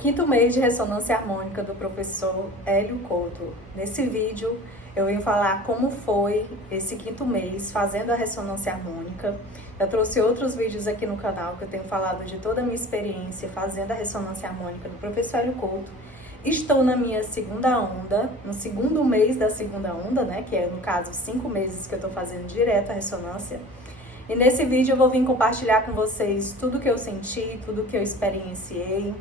Quinto mês de ressonância harmônica do professor Hélio Couto. Nesse vídeo eu venho falar como foi esse quinto mês fazendo a ressonância harmônica. Eu trouxe outros vídeos aqui no canal que eu tenho falado de toda a minha experiência fazendo a ressonância harmônica do professor Hélio Couto. Estou na minha segunda onda, no segundo mês da segunda onda, né, que é no caso 5 meses que eu estou fazendo direto a ressonância. E nesse vídeo eu vou vir compartilhar com vocês tudo que eu senti, tudo que eu experienciei,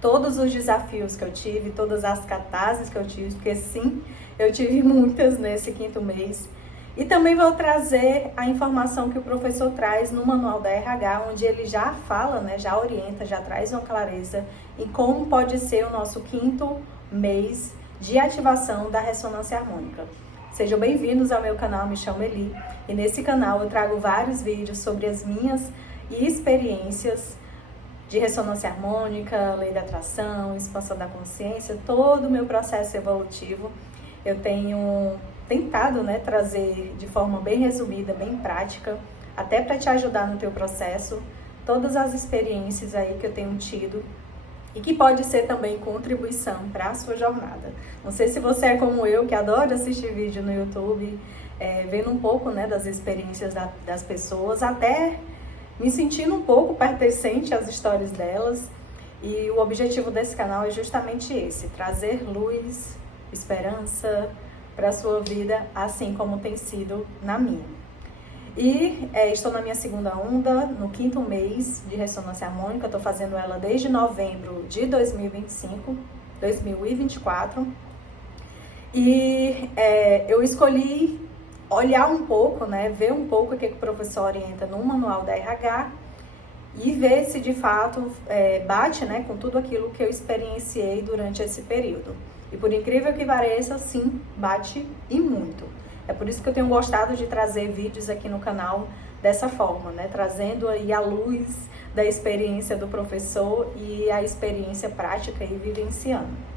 todos os desafios que eu tive, todas as catarses que eu tive, porque sim, eu tive muitas nesse quinto mês. E também vou trazer a informação que o professor traz no manual da RH, onde ele já fala, né, já orienta, já traz uma clareza em como pode ser o nosso quinto mês de ativação da ressonância harmônica. Sejam bem-vindos ao meu canal, me chamo Eli, e nesse canal eu trago vários vídeos sobre as minhas experiências de ressonância harmônica, lei da atração, expansão da consciência, todo o meu processo evolutivo. Eu tenho tentado, né, trazer de forma bem resumida, bem prática, até para te ajudar no teu processo, todas as experiências aí que eu tenho tido e que pode ser também contribuição para a sua jornada. Não sei se você é como eu, que adora assistir vídeo no YouTube, vendo um pouco, né, das experiências das pessoas, até me sentindo um pouco pertencente às histórias delas. E o objetivo desse canal é justamente esse, trazer luz, esperança para a sua vida, assim como tem sido na minha. E estou na minha segunda onda, no quinto mês de ressonância harmônica, estou fazendo ela desde novembro de 2024. E eu escolhi olhar um pouco, né, ver um pouco o que o professor orienta no manual da RH e ver se de fato bate, né, com tudo aquilo que eu experienciei durante esse período. E por incrível que pareça, sim, bate e muito. É por isso que eu tenho gostado de trazer vídeos aqui no canal dessa forma, né, trazendo aí a luz da experiência do professor e a experiência prática e vivenciando.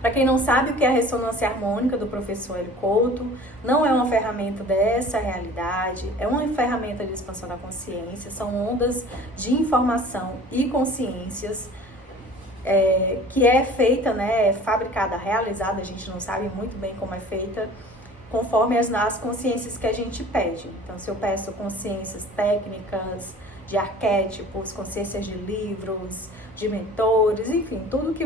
Para quem não sabe o que é a ressonância harmônica do professor Hélio Couto, não é uma ferramenta dessa realidade, é uma ferramenta de expansão da consciência, são ondas de informação e consciências que é feita, né, é fabricada, realizada, a gente não sabe muito bem como é feita, conforme as consciências que a gente pede. Então, se eu peço consciências técnicas, de arquétipos, consciências de livros, de mentores, enfim, tudo que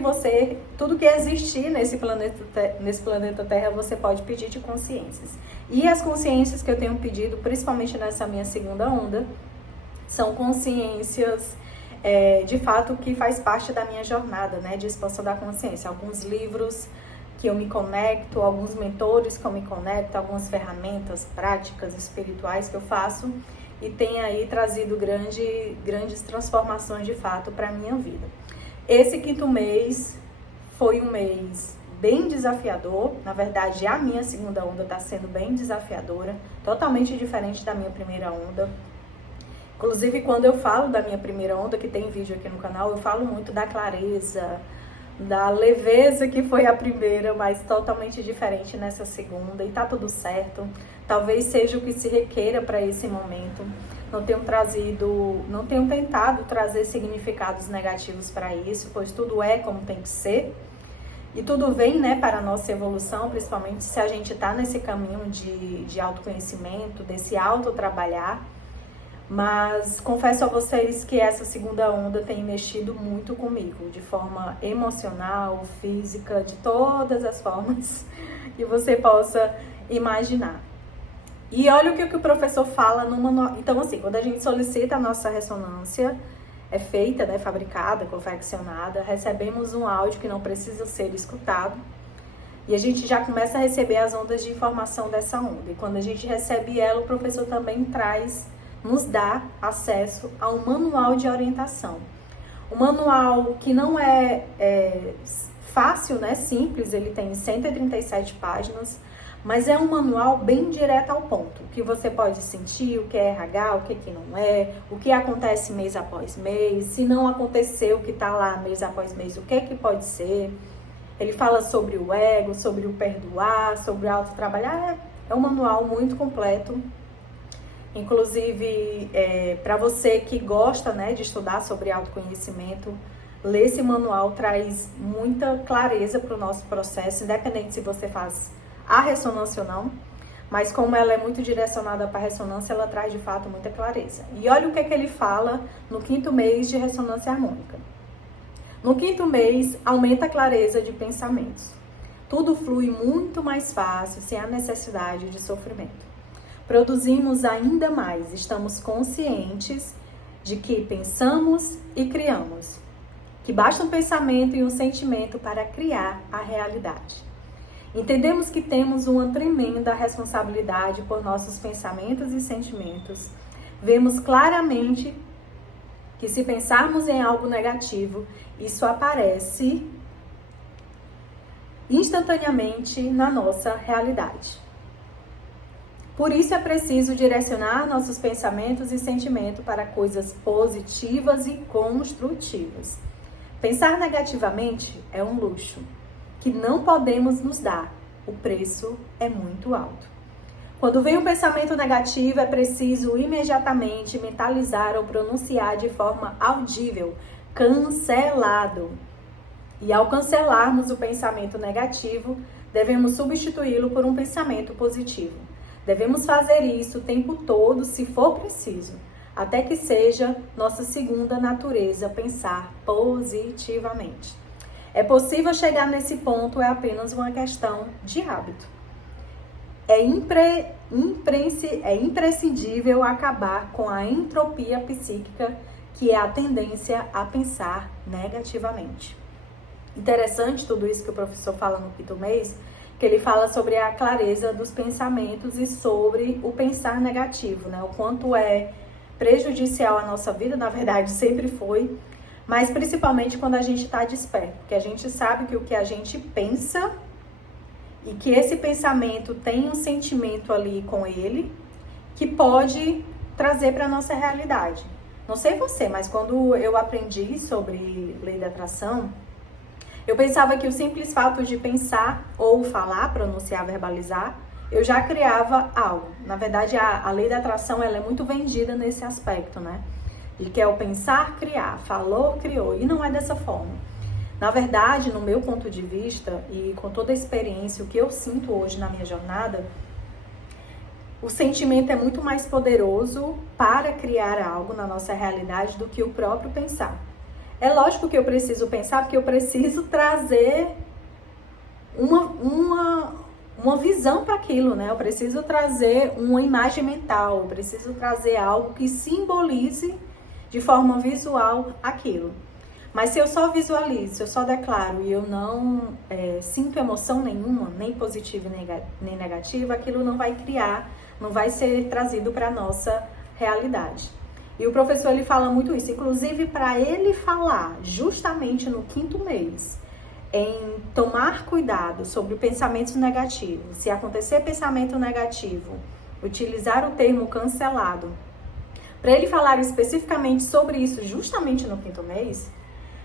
existir nesse planeta Terra, você pode pedir de consciências. E as consciências que eu tenho pedido, principalmente nessa minha segunda onda, são consciências de fato que faz parte da minha jornada, né, de expansão da consciência. Alguns livros que eu me conecto, alguns mentores que eu me conecto, algumas ferramentas práticas espirituais que eu faço e tem aí trazido grandes transformações de fato para a minha vida. Esse quinto mês foi um mês bem desafiador, na verdade a minha segunda onda está sendo bem desafiadora, totalmente diferente da minha primeira onda. Inclusive, quando eu falo da minha primeira onda, que tem vídeo aqui no canal, eu falo muito da clareza, da leveza que foi a primeira, mas totalmente diferente nessa segunda, e tá tudo certo. Talvez seja o que se requeira para esse momento. Não tenho tentado trazer significados negativos para isso, pois tudo é como tem que ser. E tudo vem, né, para a nossa evolução, principalmente se a gente tá nesse caminho de autoconhecimento, desse autotrabalhar. Mas confesso a vocês que essa segunda onda tem mexido muito comigo, de forma emocional, física, de todas as formas que você possa imaginar. E olha o que o professor fala no manual. Então, assim, quando a gente solicita a nossa ressonância, é feita, né, fabricada, confeccionada, recebemos um áudio que não precisa ser escutado, e a gente já começa a receber as ondas de informação dessa onda. E quando a gente recebe ela, o professor também nos dá acesso a um manual de orientação. Um manual que não é fácil, né, simples, ele tem 137 páginas, mas é um manual bem direto ao ponto. O que você pode sentir, o que é RH, o que não é, o que acontece mês após mês, se não aconteceu o que está lá mês após mês, o que pode ser. Ele fala sobre o ego, sobre o perdoar, sobre o autotrabalhar. É um manual muito completo. Inclusive, para você que gosta, né, de estudar sobre autoconhecimento, ler esse manual traz muita clareza para o nosso processo, independente se você faz a ressonância ou não, mas como ela é muito direcionada para a ressonância, ela traz de fato muita clareza. E olha o que é que ele fala no 5º mês de ressonância harmônica. No 5º mês, aumenta a clareza de pensamentos. Tudo flui muito mais fácil, sem a necessidade de sofrimento. Produzimos ainda mais, estamos conscientes de que pensamos e criamos, que basta um pensamento e um sentimento para criar a realidade. Entendemos que temos uma tremenda responsabilidade por nossos pensamentos e sentimentos. Vemos claramente que se pensarmos em algo negativo, isso aparece instantaneamente na nossa realidade. Por isso é preciso direcionar nossos pensamentos e sentimentos para coisas positivas e construtivas. Pensar negativamente é um luxo que não podemos nos dar. O preço é muito alto. Quando vem um pensamento negativo, é preciso imediatamente mentalizar ou pronunciar de forma audível, cancelado. E ao cancelarmos o pensamento negativo, devemos substituí-lo por um pensamento positivo. Devemos fazer isso o tempo todo, se for preciso, até que seja nossa segunda natureza pensar positivamente. É possível chegar nesse ponto, é apenas uma questão de hábito. É imprescindível acabar com a entropia psíquica, que é a tendência a pensar negativamente. Interessante tudo isso que o professor fala no 5º mês, que ele fala sobre a clareza dos pensamentos e sobre o pensar negativo, né? O quanto é prejudicial à nossa vida, na verdade sempre foi, mas principalmente quando a gente está desperto, porque a gente sabe que o que a gente pensa e que esse pensamento tem um sentimento ali com ele que pode trazer para a nossa realidade. Não sei você, mas quando eu aprendi sobre lei da atração, eu pensava que o simples fato de pensar ou falar, pronunciar, verbalizar, eu já criava algo. Na verdade, a lei da atração ela é muito vendida nesse aspecto, né? De que é o pensar, criar, falou, criou. E não é dessa forma. Na verdade, no meu ponto de vista e com toda a experiência, o que eu sinto hoje na minha jornada, o sentimento é muito mais poderoso para criar algo na nossa realidade do que o próprio pensar. É lógico que eu preciso pensar, porque eu preciso trazer uma visão para aquilo, né? Eu preciso trazer uma imagem mental, eu preciso trazer algo que simbolize de forma visual aquilo. Mas se eu só visualizo, se eu só declaro e eu não sinto emoção nenhuma, nem positiva nem negativa, aquilo não vai criar, não vai ser trazido para a nossa realidade. E o professor ele fala muito isso, inclusive para ele falar justamente no 5º mês, em tomar cuidado sobre pensamentos negativos. Se acontecer pensamento negativo, utilizar o termo cancelado. Para ele falar especificamente sobre isso justamente no 5º mês,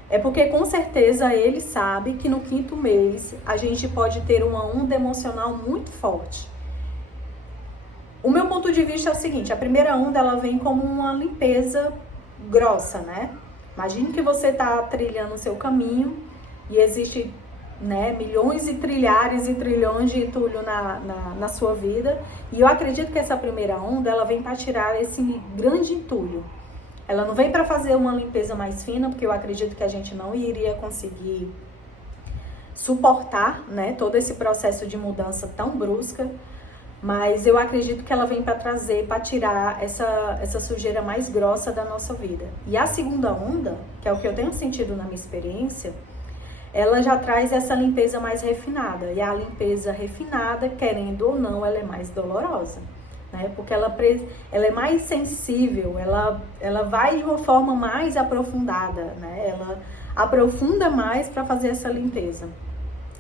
é porque com certeza ele sabe que no 5º mês a gente pode ter uma onda emocional muito forte. O meu ponto de vista é o seguinte, a primeira onda ela vem como uma limpeza grossa, né? Imagine que você está trilhando o seu caminho e existe, né, milhões e trilhares e trilhões de entulho na sua vida. E eu acredito que essa primeira onda ela vem para tirar esse grande entulho. Ela não vem para fazer uma limpeza mais fina, porque eu acredito que a gente não iria conseguir suportar, né, todo esse processo de mudança tão brusca. Mas eu acredito que ela vem para trazer, para tirar essa sujeira mais grossa da nossa vida. E a segunda onda, que é o que eu tenho sentido na minha experiência, ela já traz essa limpeza mais refinada. E a limpeza refinada, querendo ou não, ela é mais dolorosa, né? Porque ela é mais sensível, ela vai de uma forma mais aprofundada, né? Ela aprofunda mais para fazer essa limpeza.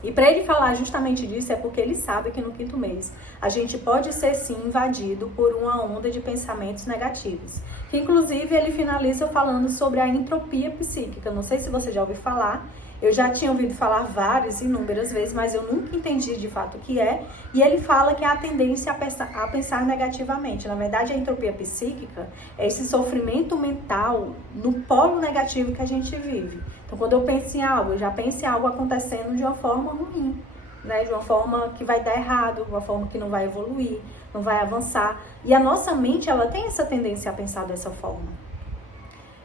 E para ele falar justamente disso é porque ele sabe que no 5º mês a gente pode ser sim invadido por uma onda de pensamentos negativos. Que inclusive ele finaliza falando sobre a entropia psíquica. Não sei se você já ouviu falar, eu já tinha ouvido falar inúmeras vezes, mas eu nunca entendi de fato o que é. E ele fala que é a tendência a pensar negativamente. Na verdade, a entropia psíquica é esse sofrimento mental no polo negativo que a gente vive. Então, quando eu penso em algo, eu já penso em algo acontecendo de uma forma ruim, né? De uma forma que vai dar errado, de uma forma que não vai evoluir, não vai avançar. E a nossa mente, ela tem essa tendência a pensar dessa forma.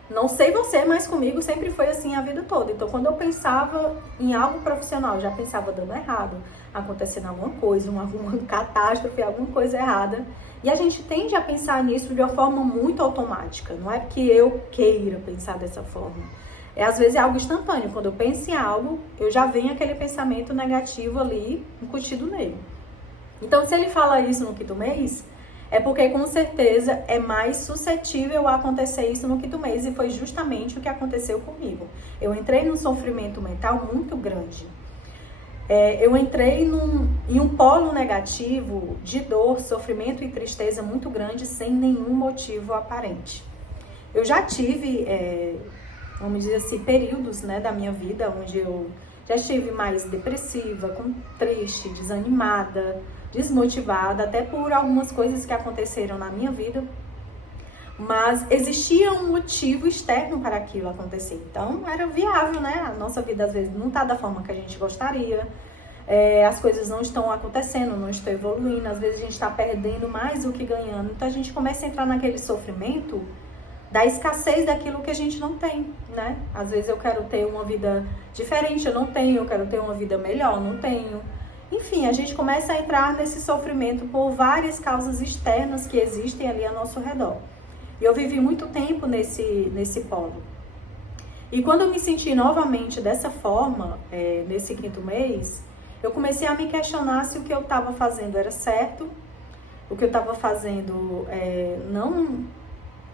Não sei você, mas comigo sempre foi assim a vida toda. Então, quando eu pensava em algo profissional, já pensava dando errado, acontecendo alguma coisa, alguma catástrofe, alguma coisa errada. E a gente tende a pensar nisso de uma forma muito automática. Não é porque eu queira pensar dessa forma. Às vezes é algo instantâneo. Quando eu penso em algo, eu já venho aquele pensamento negativo ali, incutido nele. Então, se ele fala isso no quinto mês, é porque com certeza é mais suscetível a acontecer isso no quinto mês. E foi justamente o que aconteceu comigo. Eu entrei num sofrimento mental muito grande. Eu entrei em um polo negativo de dor, sofrimento e tristeza muito grande, sem nenhum motivo aparente. Eu já tive, vamos dizer assim, períodos, né, da minha vida onde eu já estive mais depressiva, triste, desanimada, desmotivada, até por algumas coisas que aconteceram na minha vida. Mas existia um motivo externo para aquilo acontecer. Então, era viável, né? A nossa vida, às vezes, não está da forma que a gente gostaria. As coisas não estão acontecendo, não estão evoluindo. Às vezes, a gente está perdendo mais do que ganhando. Então, a gente começa a entrar naquele sofrimento da escassez daquilo que a gente não tem, né? Às vezes, eu quero ter uma vida diferente, eu não tenho. Eu quero ter uma vida melhor, não tenho. Enfim, a gente começa a entrar nesse sofrimento por várias causas externas que existem ali ao nosso redor. E eu vivi muito tempo nesse polo. E quando eu me senti novamente dessa forma, nesse quinto mês, eu comecei a me questionar se o que eu estava fazendo era certo, o que eu estava fazendo não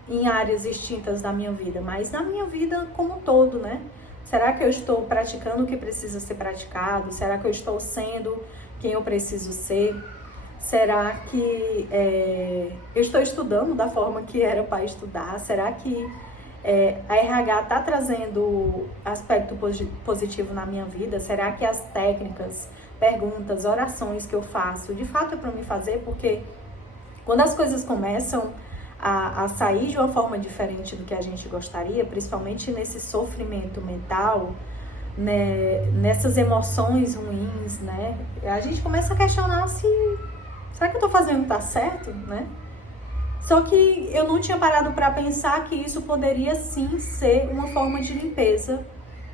em áreas distintas da minha vida, mas na minha vida como um todo, né? Será que eu estou praticando o que precisa ser praticado? Será que eu estou sendo quem eu preciso ser? Será que eu estou estudando da forma que era para estudar? Será que a RH está trazendo aspecto positivo na minha vida? Será que as técnicas, perguntas, orações que eu faço, de fato é para me fazer? Porque quando as coisas começam a sair de uma forma diferente do que a gente gostaria, principalmente nesse sofrimento mental, né, nessas emoções ruins, né, a gente começa a questionar se... será que eu tô fazendo tá certo, né? Só que eu não tinha parado para pensar que isso poderia sim ser uma forma de limpeza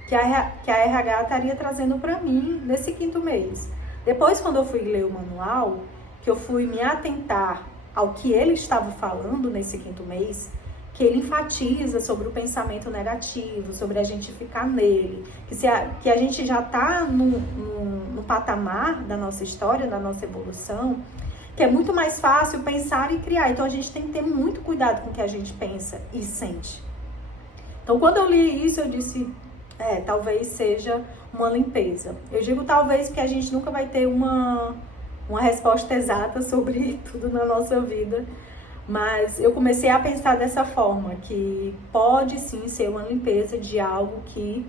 que a RH estaria trazendo para mim nesse quinto mês. Depois, quando eu fui ler o manual, que eu fui me atentar ao que ele estava falando nesse quinto mês, que ele enfatiza sobre o pensamento negativo, sobre a gente ficar nele, que a gente já está no patamar da nossa história, da nossa evolução, que é muito mais fácil pensar e criar. Então, a gente tem que ter muito cuidado com o que a gente pensa e sente. Então, quando eu li isso, eu disse, talvez seja uma limpeza. Eu digo talvez porque a gente nunca vai ter uma resposta exata sobre tudo na nossa vida. Mas eu comecei a pensar dessa forma, que pode sim ser uma limpeza de algo que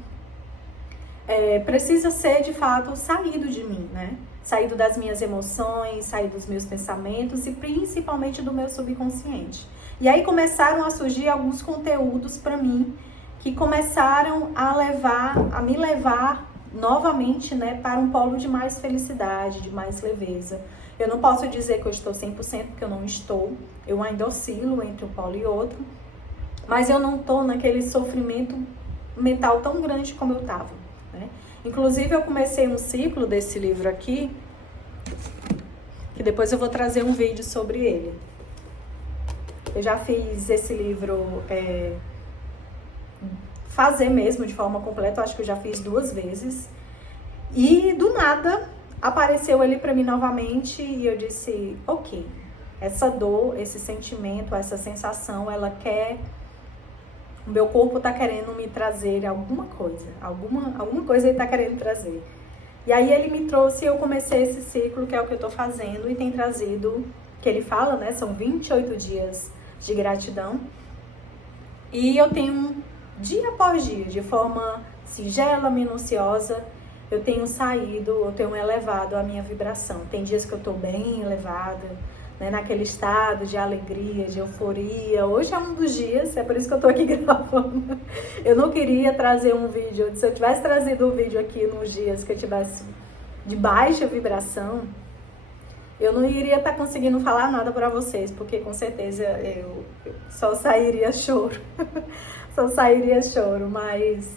precisa ser, de fato, saído de mim, né? Saído das minhas emoções, saído dos meus pensamentos e principalmente do meu subconsciente. E aí começaram a surgir alguns conteúdos para mim que começaram a me levar novamente, né, para um polo de mais felicidade, de mais leveza. Eu não posso dizer que eu estou 100%, porque eu não estou. Eu ainda oscilo entre um polo e outro. Mas eu não estou naquele sofrimento mental tão grande como eu estava, né? Inclusive, eu comecei um ciclo desse livro aqui, que depois eu vou trazer um vídeo sobre ele. Eu já fiz esse livro fazer mesmo de forma completa, eu acho que eu já fiz 2 vezes. E do nada apareceu ele para mim novamente e eu disse, ok, essa dor, esse sentimento, essa sensação, ela quer... O meu corpo tá querendo me trazer alguma coisa ele tá querendo trazer. E aí ele me trouxe, eu comecei esse ciclo, que é o que eu tô fazendo, e tem trazido, que ele fala, né, são 28 dias de gratidão. E eu tenho, dia após dia, de forma singela, minuciosa, eu tenho elevado a minha vibração. Tem dias que eu tô bem elevada, né, naquele estado de alegria, de euforia. Hoje é um dos dias, é por isso que eu tô aqui gravando. Eu não queria trazer um vídeo, se eu tivesse trazido um vídeo aqui nos dias que eu tivesse de baixa vibração, eu não iria estar conseguindo falar nada para vocês, porque com certeza eu só sairia choro. Só sairia choro, mas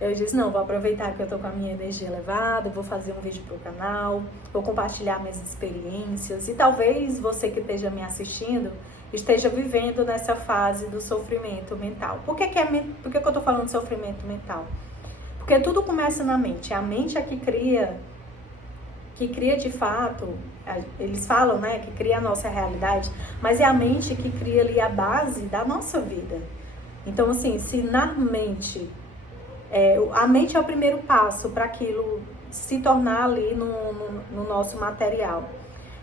eu disse, não, vou aproveitar que eu tô com a minha energia elevada, vou fazer um vídeo pro canal, vou compartilhar minhas experiências e talvez você que esteja me assistindo esteja vivendo nessa fase do sofrimento mental. Por que eu tô falando de sofrimento mental? Porque tudo começa na mente, a mente é que cria de fato, eles falam, né, que cria a nossa realidade, mas é a mente que cria ali a base da nossa vida. Então, assim, se na mente, a mente é o primeiro passo para aquilo se tornar ali no nosso material.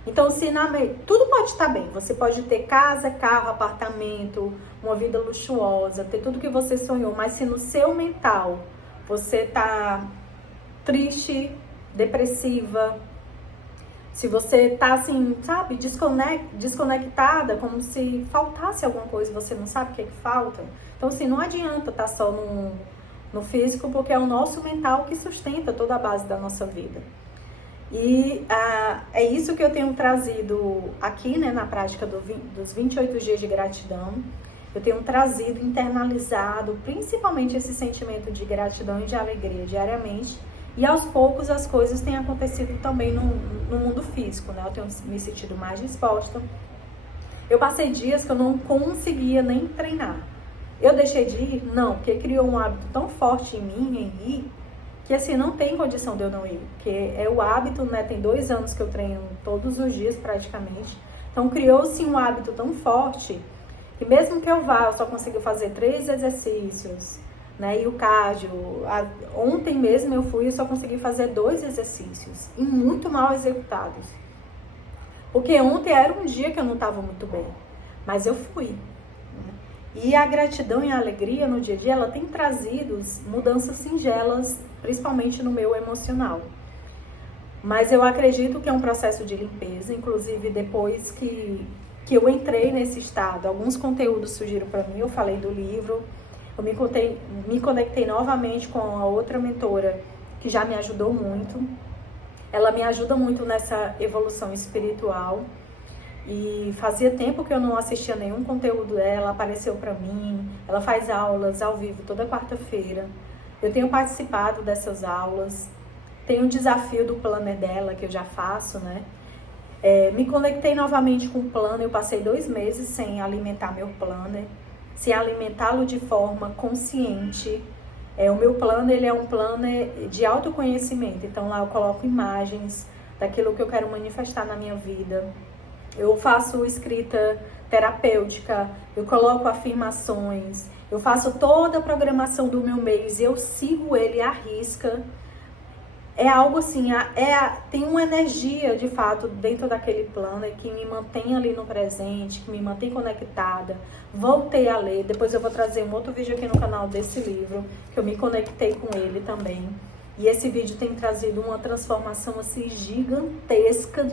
Então, se na mente, tudo pode estar bem, você pode ter casa, carro, apartamento, uma vida luxuosa, ter tudo que você sonhou, mas se no seu mental você tá triste, depressiva, se você tá assim, sabe, desconectada, como se faltasse alguma coisa, você não sabe o que é que falta. Então, assim, não adianta estar só no físico, porque é o nosso mental que sustenta toda a base da nossa vida. E é isso que eu tenho trazido aqui, né, na prática dos 28 dias de gratidão. Eu tenho trazido, internalizado, principalmente esse sentimento de gratidão e de alegria diariamente. E aos poucos as coisas têm acontecido também no mundo físico, né? Eu tenho me sentido mais disposta. Eu passei dias que eu não conseguia nem treinar. Eu deixei de ir? Não, porque criou um hábito tão forte em mim, em ir, que assim, não tem condição de eu não ir. Porque é o hábito, né? Tem 2 anos que eu treino todos os dias praticamente. Então criou-se um hábito tão forte que mesmo que eu vá, eu só consigo fazer 3 exercícios. Né? E o cardio, ontem mesmo eu fui e só consegui fazer 2 exercícios e muito mal executados. Porque ontem era um dia que eu não estava muito bem, mas eu fui. Né? E a gratidão e a alegria no dia a dia, ela tem trazido mudanças singelas, principalmente no meu emocional. Mas eu acredito que é um processo de limpeza, inclusive depois que eu entrei nesse estado, alguns conteúdos surgiram para mim, eu falei do livro. Eu me conectei novamente com a outra mentora que já me ajudou muito. Ela me ajuda muito nessa evolução espiritual. E fazia tempo que eu não assistia nenhum conteúdo dela, apareceu para mim. Ela faz aulas ao vivo toda quarta-feira. Eu tenho participado dessas aulas. Tem um desafio do planner dela que eu já faço, né? Me conectei novamente com o planner. Eu passei 2 meses sem alimentar meu planner. Se alimentá-lo de forma consciente. O meu planner, ele é um planner de autoconhecimento, então lá eu coloco imagens daquilo que eu quero manifestar na minha vida. Eu faço escrita terapêutica, eu coloco afirmações, eu faço toda a programação do meu mês, eu sigo ele à risca. É algo assim, tem uma energia de fato dentro daquele plano que me mantém ali no presente, que me mantém conectada. Voltei a ler, depois eu vou trazer um outro vídeo aqui no canal desse livro, que eu me conectei com ele também. E esse vídeo tem trazido uma transformação assim gigantesca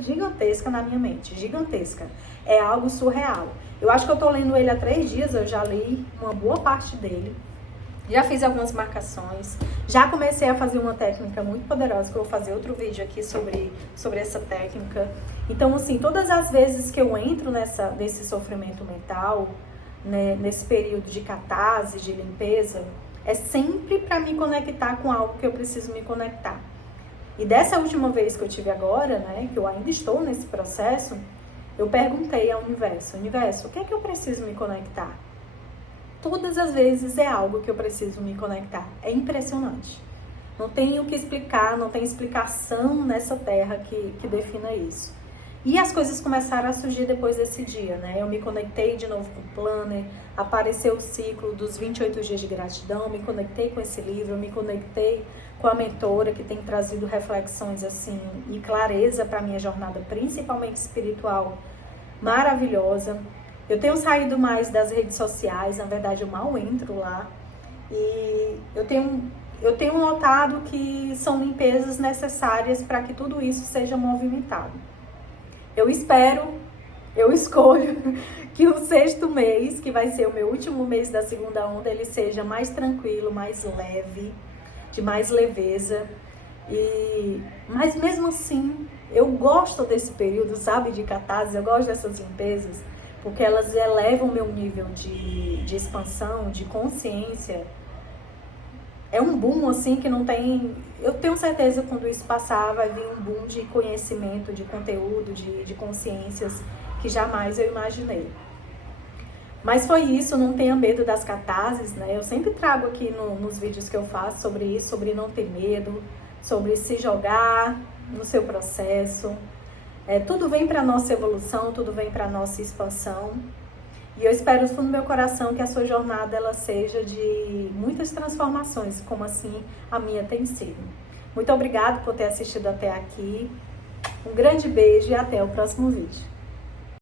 na minha mente, gigantesca. É algo surreal. Eu acho que eu tô lendo ele há 3 dias, eu já li uma boa parte dele. Já fiz algumas marcações, já comecei a fazer uma técnica muito poderosa, que eu vou fazer outro vídeo aqui sobre essa técnica. Então, assim, todas as vezes que eu entro nesse sofrimento mental, né, nesse período de catarse, de limpeza, é sempre para me conectar com algo que eu preciso me conectar. E dessa última vez que eu tive agora, né, que eu ainda estou nesse processo, eu perguntei ao universo, o que é que eu preciso me conectar? Todas as vezes é algo que eu preciso me conectar. É impressionante. Não tem o que explicar, não tem explicação nessa terra que defina isso. E as coisas começaram a surgir depois desse dia, né? Eu me conectei de novo com o planner, apareceu o ciclo dos 28 dias de gratidão, me conectei com esse livro, me conectei com a mentora que tem trazido reflexões assim e clareza para a minha jornada, principalmente espiritual, maravilhosa. Eu tenho saído mais das redes sociais, na verdade eu mal entro lá. E eu tenho notado que são limpezas necessárias para que tudo isso seja movimentado. Eu espero eu escolho que o 6º mês, que vai ser o meu último mês da segunda onda, ele seja mais tranquilo, mais leve, de mais leveza. Mas mesmo assim, eu gosto desse período, sabe, de catarse, eu gosto dessas limpezas, porque elas elevam o meu nível de expansão, de consciência. É um boom assim que não tem... Eu tenho certeza que quando isso passar vai vir um boom de conhecimento, de conteúdo, de consciências que jamais eu imaginei. Mas foi isso, não tenha medo das catarses, né? Eu sempre trago aqui nos vídeos que eu faço sobre isso, sobre não ter medo, sobre se jogar no seu processo. Tudo vem para a nossa evolução, tudo vem para a nossa expansão. E eu espero do fundo do meu coração que a sua jornada ela seja de muitas transformações, como assim a minha tem sido. Muito obrigada por ter assistido até aqui. Um grande beijo e até o próximo vídeo.